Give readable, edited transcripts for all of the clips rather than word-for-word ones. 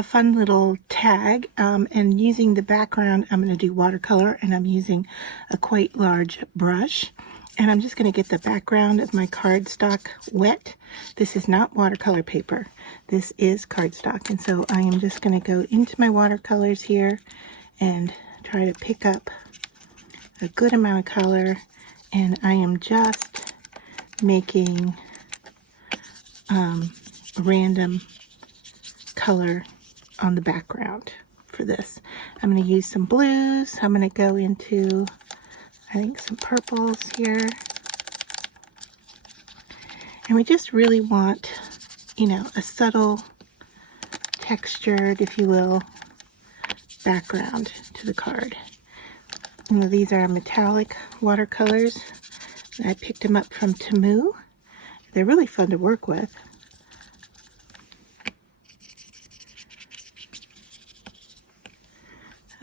a fun little tag, and using the background, I'm going to do watercolor, and I'm using a quite large brush. And I'm just going to get the background of my cardstock wet. This is not watercolor paper. This is cardstock. And so I am just going to go into my watercolors here and try to pick up a good amount of color. And I am just making random color on the background for this. I'm going to use some blues. I'm going to go into, I think, some purples here. And we just really want, you know, a subtle, textured, if you will, background to the card. You know, these are metallic watercolors. I picked them up from Temu. They're really fun to work with.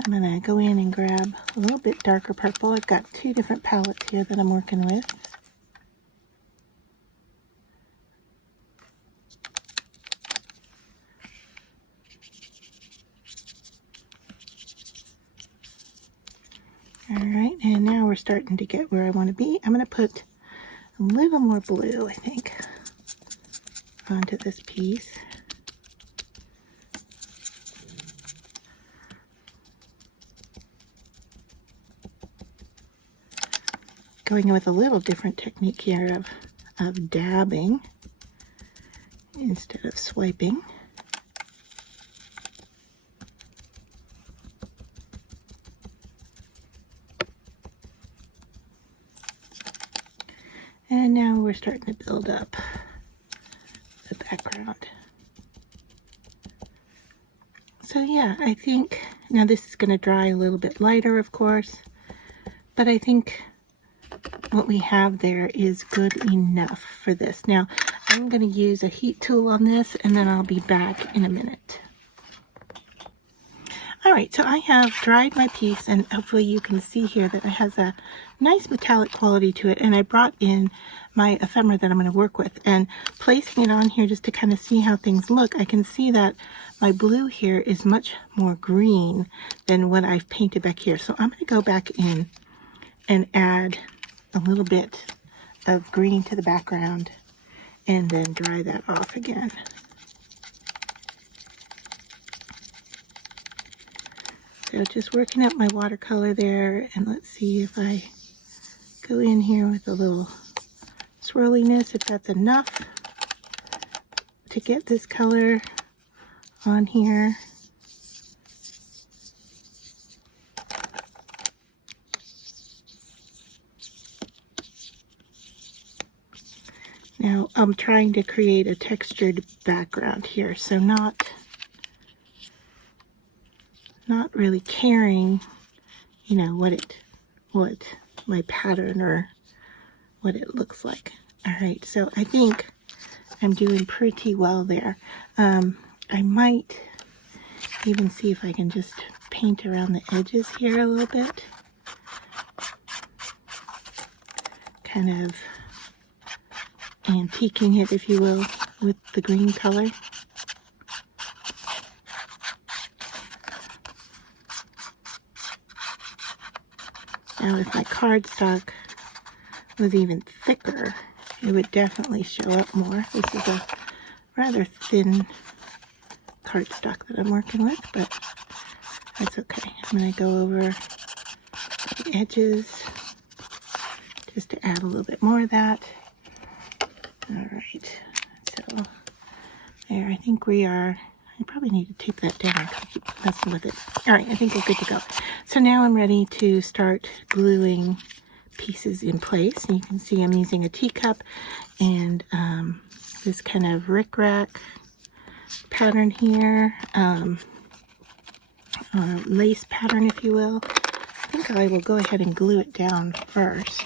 I'm going to go in and grab a little bit darker purple. I've got two different palettes here that I'm working with. Alright, and now we're starting to get where I want to be. I'm going to put a little more blue, I think, onto this piece. Going with a little different technique here of dabbing instead of swiping. And now we're starting to build up the background. So yeah, I think now this is going to dry a little bit lighter, of course, but I think what we have there is good enough for this. Now I'm going to use a heat tool on this, and then I'll be back in a minute. Alright, so I have dried my piece, and hopefully you can see here that it has a nice metallic quality to it, and I brought in my ephemera that I'm going to work with, and placing it on here just to kind of see how things look. I can see that my blue here is much more green than what I've painted back here, so I'm going to go back in and add a little bit of green to the background and then dry that off again. So just working up my watercolor there, and let's see if I go in here with a little swirliness, if that's enough to get this color on here. Now I'm trying to create a textured background here, so not really caring, you know, what my pattern or what it looks like. All right, so I think I'm doing pretty well there. I might even see if I can just paint around the edges here a little bit, kind of antiquing it, if you will, with the green color. Now, if my cardstock was even thicker, it would definitely show up more. This is a rather thin cardstock that I'm working with, but that's okay. I'm going to go over the edges just to add a little bit more of that. All right, so there, I think we are. I probably need to tape that down because I keep messing with it. All right, I think we're good to go. So now I'm ready to start gluing pieces in place. And you can see I'm using a teacup and this kind of rickrack pattern here, lace pattern, if you will. I think I will go ahead and glue it down first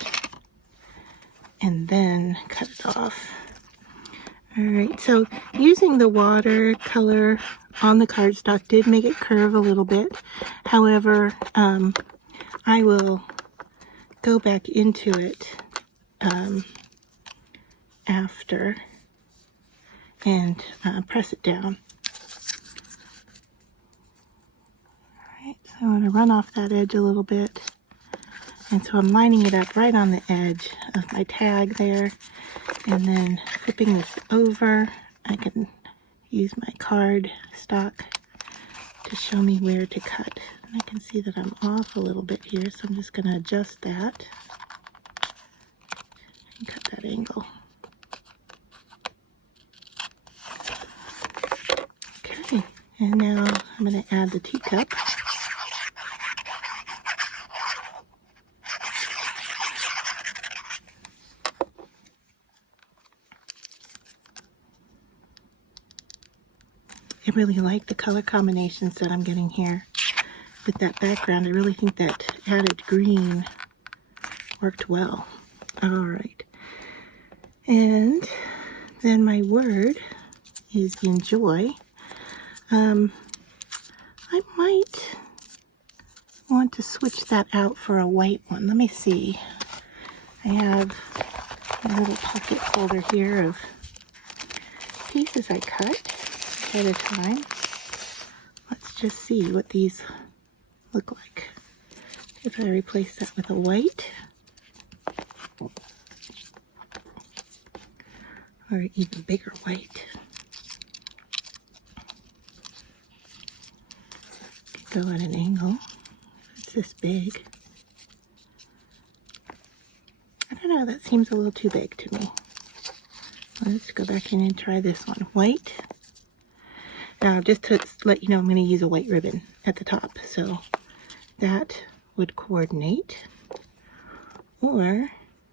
and then cut it off. All right, so using the watercolor on the cardstock did make it curve a little bit. However, I will go back into it after and press it down. to run off that edge a little bit. And so I'm lining it up right on the edge of my tag there. And then flipping this over, I can use my card stock to show me where to cut. And I can see that I'm off a little bit here, so I'm just going to adjust that and cut that angle. Okay, and now I'm going to add the teacup. I really like the color combinations that I'm getting here with that background. I really think that added green worked well. All right. And then my word is enjoy. I might want to switch that out for a white one. Let me see. I have a little pocket folder here of pieces I cut at a time. Let's just see what these look like. If I replace that with a white, or an even bigger white. Could go at an angle. It's this big. I don't know, that seems a little too big to me. Let's go back in and try this one. White. Now, just to let you know, I'm going to use a white ribbon at the top, so that would coordinate. Or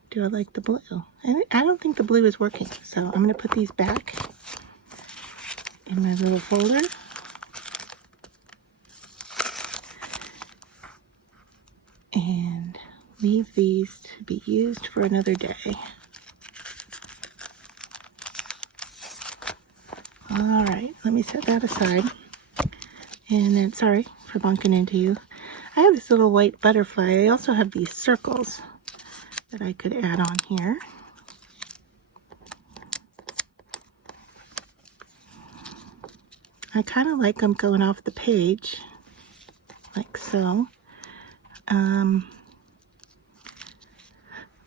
do I like the blue? I don't think the blue is working, so I'm going to put these back in my little folder. And leave these to be used for another day. All right, let me set that aside. And then, sorry for bunking into you. I have this little white butterfly. I also have these circles that I could add on here. I kind of like them going off the page, like so.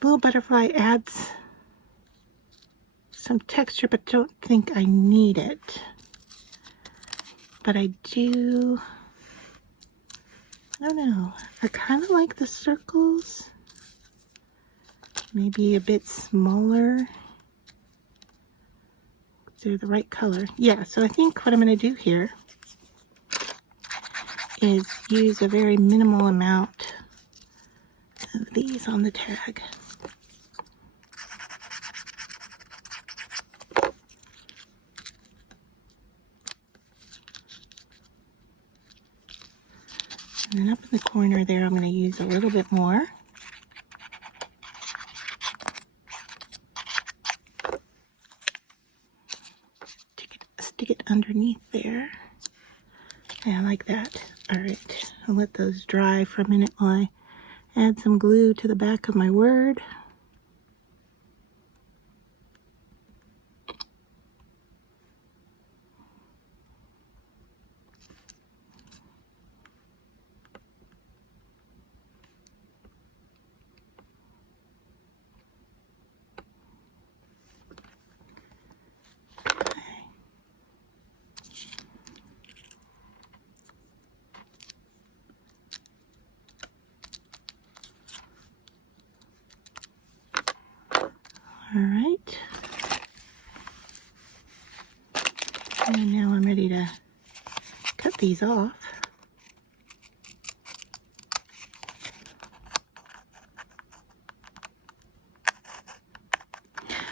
Little butterfly adds some texture, but don't think I need it. But I do, I don't know, I kind of like the circles, maybe a bit smaller. They're the right color. Yeah, so I think what I'm going to do here is use a very minimal amount of these on the tag. And then up in the corner there, I'm going to use a little bit more. Stick it underneath there. Yeah, I like that. All right, I'll let those dry for a minute while I add some glue to the back of my word. All right, and now I'm ready to cut these off.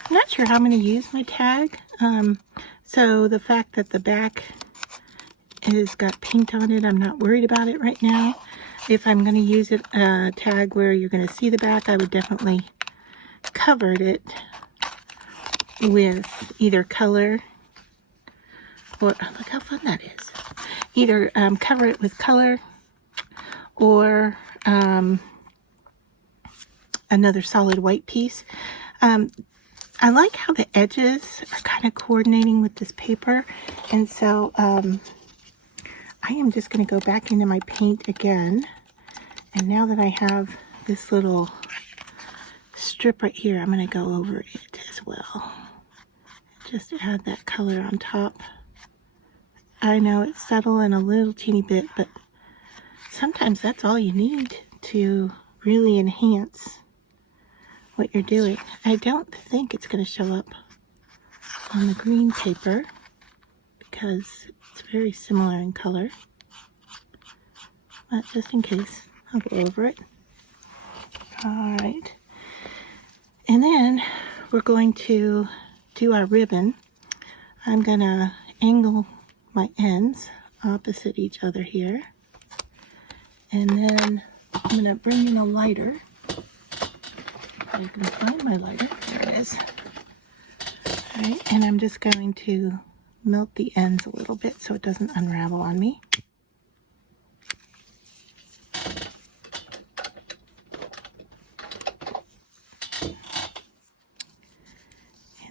I'm not sure how I'm going to use my tag. So the fact that the back has got paint on it, I'm not worried about it right now. If I'm going to use it a tag where you're going to see the back, I would definitely cover it with either color, or oh, look how fun that is. Either cover it with color or another solid white piece. I like how the edges are kind of coordinating with this paper, and so I am just going to go back into my paint again. And now that I have this little strip right here, I'm going to go over it as well. Just add that color on top. I know it's subtle and a little teeny bit, but sometimes that's all you need to really enhance what you're doing. I don't think it's going to show up on the green paper because it's very similar in color, but just in case, I'll go over it. Alright, and then we're going to do our ribbon. I'm going to angle my ends opposite each other here, and then I'm going to bring in a lighter. I can find my lighter. There it is. Alright, and I'm just going to melt the ends a little bit so it doesn't unravel on me.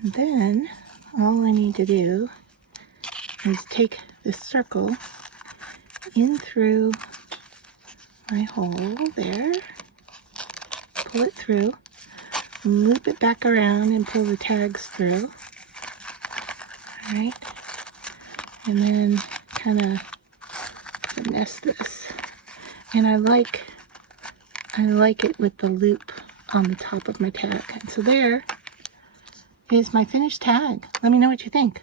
And then all I need to do is take this circle in through my hole there, pull it through, loop it back around and pull the tags through. Alright, and then kind of finesse this. And I like it with the loop on the top of my tag. And so there is my finished tag. Let me know what you think.